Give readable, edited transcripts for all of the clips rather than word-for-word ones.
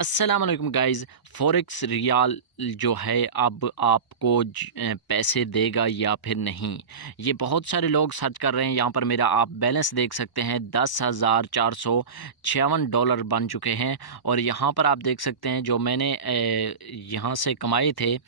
अस्सलाम वालेकुम guys. Forex riyal जो है अब आपको पैसे देगा या फिर नहीं, ये बहुत सारे लोग सर्च कर रहे हैं। यहाँ पर मेरा आप बैलेंस देख सकते हैं, $10,456 बन चुके हैं। और यहाँ पर आप देख सकते हैं जो मैंने यहाँ से कमाए थे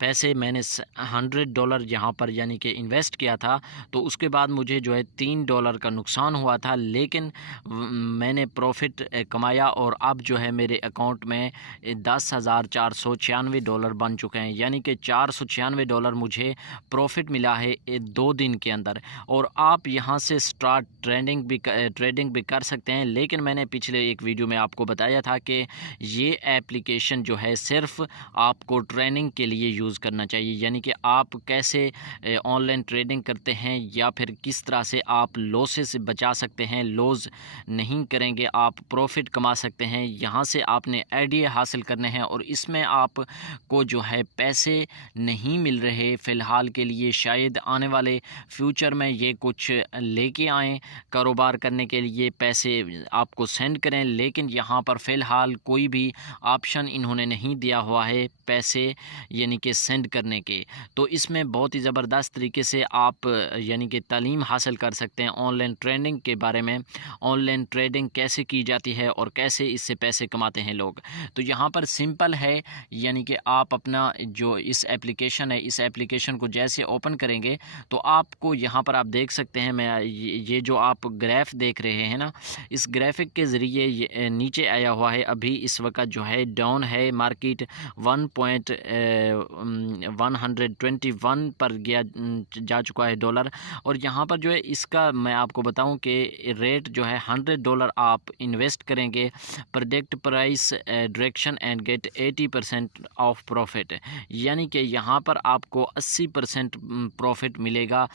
पैसे, मैंने $100 यहाँ पर यानी कि इन्वेस्ट किया था। तो उसके बाद मुझे जो है $3 का नुकसान हुआ था, लेकिन मैंने प्रॉफिट कमाया और अब जो है मेरे अकाउंट में $10,496 बन चुके हैं, यानी कि $496 मुझे प्रॉफिट मिला है 2 दिन के अंदर। और आप यहां से स्टार्ट ट्रेडिंग भी कर सकते हैं, लेकिन मैंने पिछले एक वीडियो में आपको बताया था कि ये एप्लीकेशन जो है सिर्फ आपको ट्रेनिंग के लिए यूज़ करना चाहिए, यानी कि आप कैसे ऑनलाइन ट्रेडिंग करते हैं या फिर किस तरह से आप लॉसेस से बचा सकते हैं, लॉस नहीं करेंगे, आप प्रॉफिट कमा सकते हैं। यहाँ से आपने आइडिया हासिल करने हैं और इसमें आपको जो है पैसे नहीं मिल रहे फ़िलहाल के लिए, शायद आने वाले फ्यूचर में ये कुछ लेके आएँ कारोबार करने के लिए, पैसे आपको सेंड करें, लेकिन यहाँ पर फ़िलहाल कोई भी ऑप्शन इन्होंने नहीं दिया हुआ है पैसे यानी कि सेंड करने के। तो इसमें बहुत ही ज़बरदस्त तरीके से आप यानी कि तालीम हासिल कर सकते हैं ऑनलाइन ट्रेडिंग के बारे में, ऑनलाइन ट्रेडिंग कैसे की जाती है और कैसे इससे पैसे कमाते हैं लोग। तो यहाँ पर सिंपल है, यानी कि आप अपना जो इस एप्लीकेशन है, इस एप्लीकेशन को जैसे ओपन करेंगे तो आपको यहाँ पर आप देख सकते हैं, मैं ये जो आप ग्राफ देख रहे हैं ना, इस ग्राफिक के ज़रिए ये नीचे आया हुआ है। अभी इस वक्त जो है डाउन है, मार्केट 1.121 पर जा चुका है डॉलर। और यहाँ पर जो है इसका मैं आपको बताऊं कि रेट जो है $100 आप इन्वेस्ट करेंगे, predict price direction and get 80% of profit, यानी कि यहाँ पर आपको 80% प्रॉफिट मिलेगा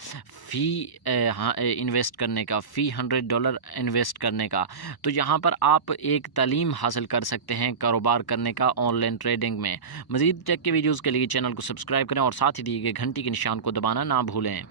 फ़ी इन्वेस्ट करने का, फ़ी $100 इन्वेस्ट करने का। तो यहाँ पर आप एक तालीम हासिल कर सकते हैं कारोबार करने का ऑनलाइन ट्रेडिंग में। मज़ीद टेक के वीडियोज़ के लिए चैनल को सब्सक्राइब करें और साथ ही दिए गए घंटी के निशान को दबाना ना भूलें।